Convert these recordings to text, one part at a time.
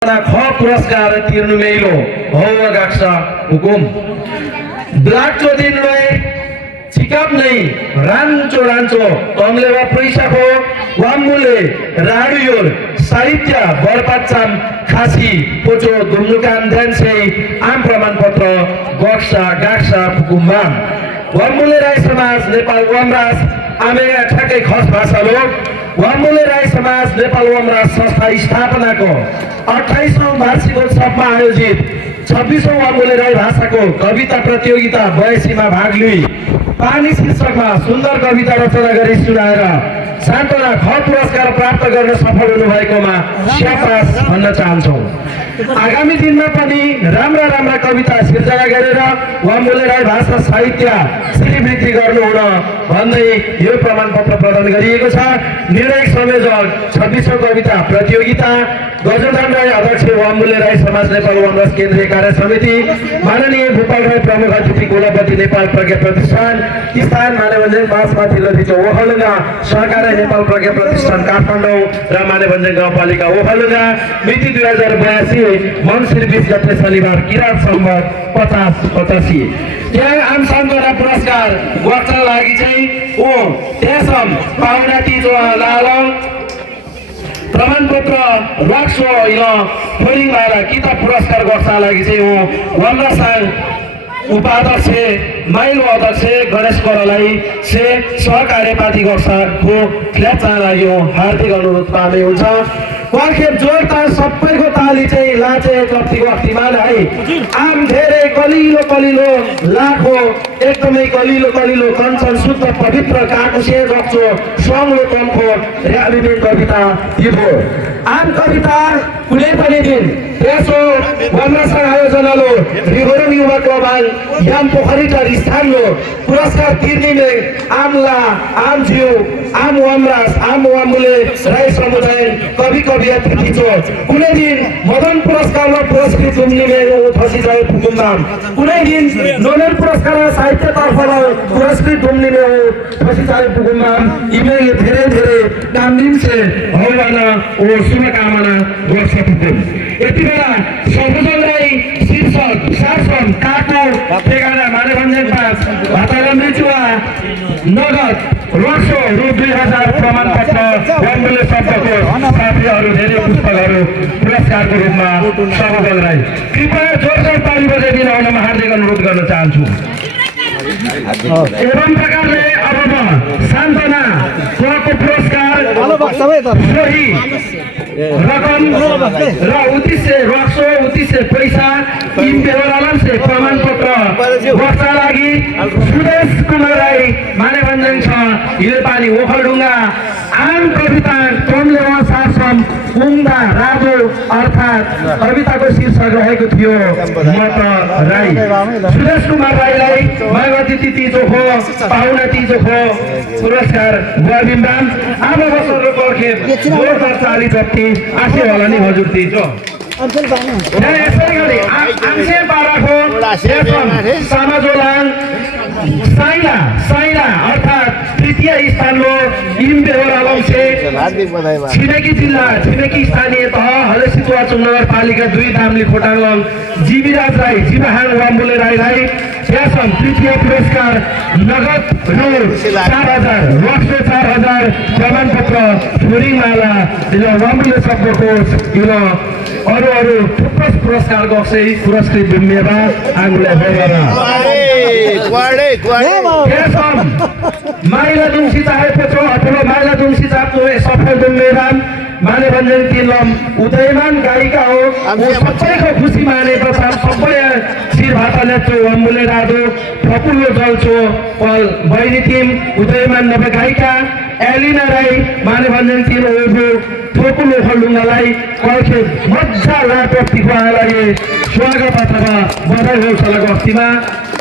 ख पुरस्कार तिर्नु मेलो हौ गाक्सा हुकुम ब्लाक्चो दिनले चिकाप नै रान्चो रान्चो तमलेवा पैसाको वामुले राडियो साहित्य बरपाचाम खासी पोचो दुम्नुकान ध्यानसे आम प्रमाणपत्र गक्सा गाक्सा हुकुममा वामुले राई समाज नेपाल वमराज आमे ठ्याक्कै खस भाषा लोक वामुले राई समाज नेपाल वमराज संस्था स्थापनाको 28औं वार्षिकोत्सवमा आयोजित 26औं वामुले राई भाषाको कविता प्रतियोगिता 82मा भाग लिई पानी शीर्षकमा सुन्दर कविता रचना गरी सुनाएर सान्तना ख पुरस्कार प्राप्त गर्न सफल हुनुभएकोमा स्यापास भन्न चाहन्छौँ। आगामी दिनमा पनि राम्रा राम्रा कविता सिर्जना गरेर वामुले राई भाषा साहित्य श्रीवृद्धि गर्नुहुन भन्दै यो प्रमाणपत्र प्रदान गरिएको छ। निर्णायक संयोजक 26औं कविता प्रतियोगिता गजनधन राई अध्यक्ष वामुले राई समाज नेपाल वमराज केन्द्रीय कार्य समिति माननीय भूपाल राई प्रमुख अतिथि कुलपति नेपाल प्रज्ञा प्रतिष्ठान स्थान मानवञ्जन बासमती लथिचो ओखलुङ्गा सहकारी नेपाल प्रज्ञा प्रतिष्ठान काठमाडौँ र मानवञ्जन गाउँपालिका ओखलुङ्गा मिति 2082 मङ्सिर 20 गते शनिबार किरात सम्वत 50-85 त्यहाँ आम सान्तवना पुरस्कार गर्छन् लागि चाहिँ ओ त्यसम पाउना तिजो लालङ प्रमाणपत्र राक्सो य फोरिङवाला किताब पुरस्कार गर्छन् लागि चाहिँ हो वमरासाङ उपाध्यक्ष माइलो अध्यक्ष गणेश कोरालाई से सहकार्यपाती गर्छको फ्ल्याचालाई यो हार्दिक अनुरोध पामे हुन्छ। वाखेप जोरदार सबैको ताली चाहिँ लाचे कप्तीको अक्तिमान है आम धेरै कलिलो कलिलो लाखो एकदमै कलिलो कलिलो कञ्चन शुद्ध पवित्र काकुसे रक्चो सङ्लो कमको र्यालिमेन कविता दिबो आम कविता कुनै पनि दिन त्यसो वमरासाङ आयोजनालो रिगोरङ युवा क्लबाङ याम पोखरीटार स्थानलो पुरस्कार तिर्ने आमला आम जिउ आम वमराज आम वामुले राई समुदाय कवि कवियत्री थिचो कुनै दिन मदन पुरस्कारमा पुरस्कृत हुने फसी जाए पुगुमराम कुनै दिन नोबेल पुरस्कार साहित्यतर्फ पुरस्कृत हुने फसी जाए पुगुमराम इमेल धेरै धेरै काम दिन्छे भगवान ओ शुभकामना गर्छ पुगुम यति बेला सर्वजन राई शीर्षक शासन काको ठेगाना मानवञ्जन पास भाताला मृत्युवा नगद वर्षो रु 2000 प्रमाणपत्र वामुले शब्दको साथीहरू धेरै पुस्तकहरू पुरस्कारको रूपमा सर्वजन राई कृपया जोरदार ताली बजाइदिन हुन हार्दिक अनुरोध गर्न चाहन्छु। एवं प्रकारले अब म सान्तना क्लबको पुरस्कार सोही रकम र उद्देश्य रक्सो उद्देश्य पैसा इम्पेरोलाम से प्रमाणपत्र वर्षा लागि सुदेश कुमार राई मानवञ्जन छ हिलपानी ओखलढुङ्गा आम कविता कमलेवा शासन उङ्दा राजो अर्थात् कविताको शीर्षक रहेको थियो मत राई सुदेश कुमार राईलाई मागवती तिजो हो पाहुना तिजो हो पुरस्कार गुवाबिम्बाम आमा बसोको पर्खेप जोरदार चाली जति आशे होला नि हजुर तिजो यसै गरी आमसे पाराको सामाजोलाङ साइला अर्थात् तृतीय स्थानमा इम्पेरोलाम से छिमेकी जिल्ला छिमेकी स्थानीय तह हलेसितुवाचुङ नगरपालिका 2 दामली खोटाङ जीविराज राई जीवाहाङ वामुले राईलाई त्यासम तृतीय पुरस्कार नगद रु 4000 वर्ष 4000 प्रमाणपत्र फोरिङवाला वामुले शब्दकोश यो अरू थुप्रै पुरस्कार गर्छै पुरस्कृत बिम्मेवा आङुले माइला दुम्सी चाहेको छ अथवा माइला दुम्सी जातको सफल बिम्मेवा मानवञ्जन तिलम उदयमान गायिका हो सबैको खुसी मानेपछि सबै शिर भाता नेत्रो वामुले राधो प्रफुल्ल जल्चो पल बहिनी टिम उदयमान नव गायिका एलिना राई मानवञ्जन तिल ओभो थोकुलो ओखलढुङ्गालाई कल्खे मजा लाटोक्तिको आलाई स्वागत अथवा बधाई हौसला गस्तीमा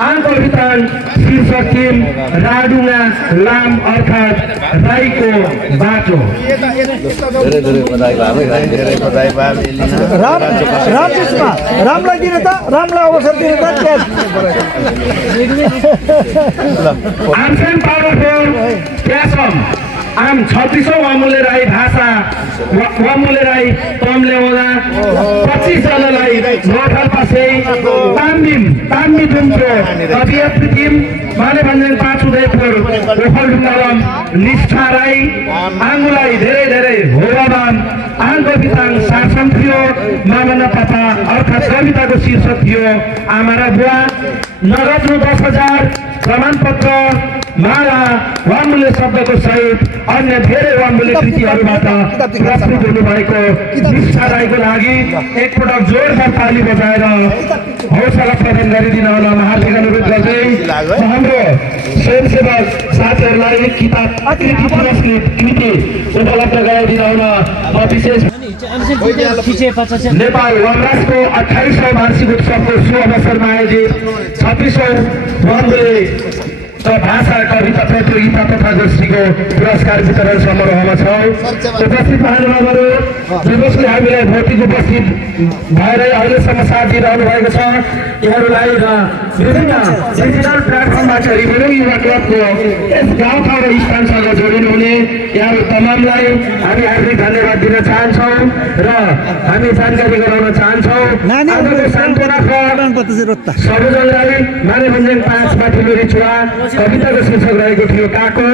आम कवितान शीर्षक टिम राडुङ्गा लाम अर्थात् राईको बाटो रामलाई दिन त रामलाई अवसर दिन त आमसेन पावरको त्यासम आम 36औं वामुले राई भाषा वामुले राई तमले होला 25 जनालाई नोठल पासै ताम्बी दुम्रो कविया प्रितिम माने भन्जन पाँच उदयपुर ओखलढुङ्गालम निष्ठा राई आङ्गुलाई धेरै धेरै होवाबान आङ कविताङ शासन थियो मामना पापा अर्थात् कविताको शीर्षक थियो आमा र बुवा नगद रु 10,000 प्रमाणपत्र माला वामुले शब्दको सहित अन्य धेरै वामुले कृतिहरूबाट प्रस्तुत हुनुभएको निष्ठा राईको लागि एकपटक जोरदार ताली बजाएर हौसला प्रदान गरिदिन होला हार्दिक अनुरोध गर्दै हाम्रो स्वयंसेवक साथीहरूलाई एक किताब कृति पुरस्कृत कृति उपलब्ध गराइदिन होला विशेष नेपाल वामराजको 28औं वार्षिक उत्सवको शुभ अवसरमा आयोजित 26औं वामुले भाषा कविता प्रतियोगिता तथा गोष्ठीको पुरस्कार वितरण समारोहमा छौँ। उपस्थित महानुभावहरू जसले हामीलाई भौतिक उपस्थित भएर अहिलेसम्म साथ दिइरहनु भएको छ यहाँहरूलाई र विभिन्न डिजिटल प्लेटफर्मबाट रिभ्यू युवा क्लबको यस गाउँठाउँ र स्थानसँग जोडिनुहुने यहाँहरू तमामलाई हामी हार्दिक धन्यवाद दिन चाहन्छौँ र हामी जानकारी गराउन चाहन्छौँ आजको सान्त्वना सबैजनालाई माने भन्ज्याङ 5 माथिल्लो रिचुवा कविताको शीर्षक रहेको थियो काको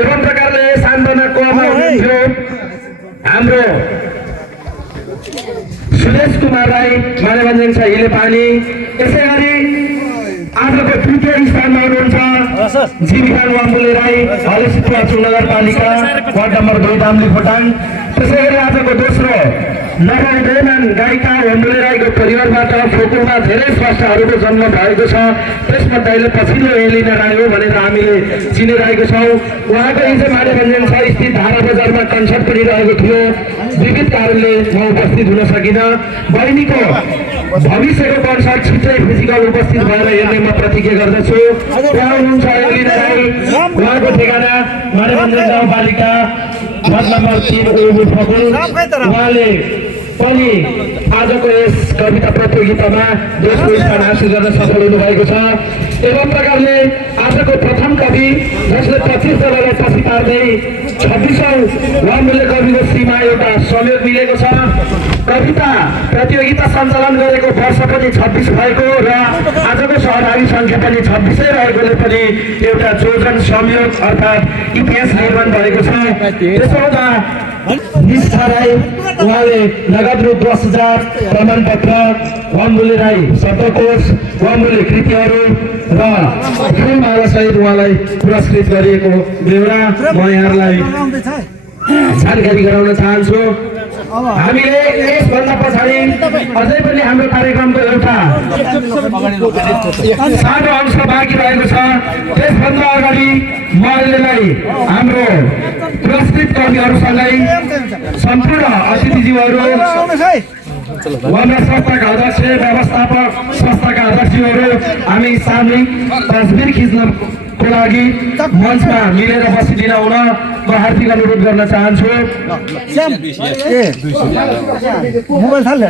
एवं प्रकारले सान्त्वना कोमा हुनुहुन्थ्यो हाम्रो सुदेश कुमार राई माने भन्ज्याङ छ हिले पानी यसै गरी आजको तृतीय स्थानमा हुनुहुन्छ जीविका वामुले राई हलेसिपुवा नगरपालिका वार्ड नम्बर 2 दामली खोटाङ त्यसै गरी आजको दोस्रो नगरदेवन गायिका वामुले राईको परिवारबाट फोकुरमा धेरै स्रष्टाहरूको जन्म भएको छ त्यसमध्येले पछिल्लो एलिना राई हो भनेर हामीले चिनिरहेको छौँ उहाँको हिजो माने भन्ज्याङ छ स्थित धारा बजारमा कन्सर्ट पनि रहेको थियो विविध कारणले म उपस्थित हुन सकिनँ बहिनीको भविष्यको कन्सर्ट छिट्टै फिजिकल उपस्थित भएर हेर्ने म प्रतिज्ञा गर्दछु उहाँ हुनुहुन्छ एलिना राई उहाँको ठेगाना माने भन्ज्याङ गाउँपालिका वार्ड नम्बर 3 फकुल उहाँले पनि आजको यस कविता प्रतियोगितामा दोस्रो स्थान हासिल गर्न सफल हुनुभएको छ एवं प्रकारले आजको प्रथम कवि जसले 25 जनालाई पछि पार्दै 26औं वामुले कवि गोष्ठीमा एउटा सहयोग मिलेको छ कविता प्रतियोगिता सञ्चालन गरेको वर्ष पनि 26 भएको र आजको सहभागी सङ्ख्या पनि 26 रहेकोले पनि एउटा जोजन संयोग अर्थात् इतिहास निर्माण भएको छ त्यसो हुँदा निष्ठा राई उहाँले नगद रु 10,000 प्रमाणपत्र वामुले राई शब्दकोश वामुले कृतिहरू र फुलमाला सहित उहाँलाई पुरस्कृत गरिएको बेहोरा म यहाँहरूलाई जानकारी गराउन चाहन्छु हामीले यसभन्दा पछाडि अझै पनि हाम्रो कार्यक्रमको एउटा सानो अंश बाँकी रहेको छ त्यसभन्दा अगाडि म अहिलेलाई हाम्रो पुरस्कृत कविहरूसँगै सम्पूर्ण अतिथिज्यूहरू वामरा संस्थाका अध्यक्ष व्यवस्थापक संस्थाका अध्यक्षहरू हामी सामूहिक तस्बिर खिच्नको लागि मञ्चमा मिलेर बसिदिन हुन म हार्दिक अनुरोध गर्न चाहन्छु मोबाइल थाल्यो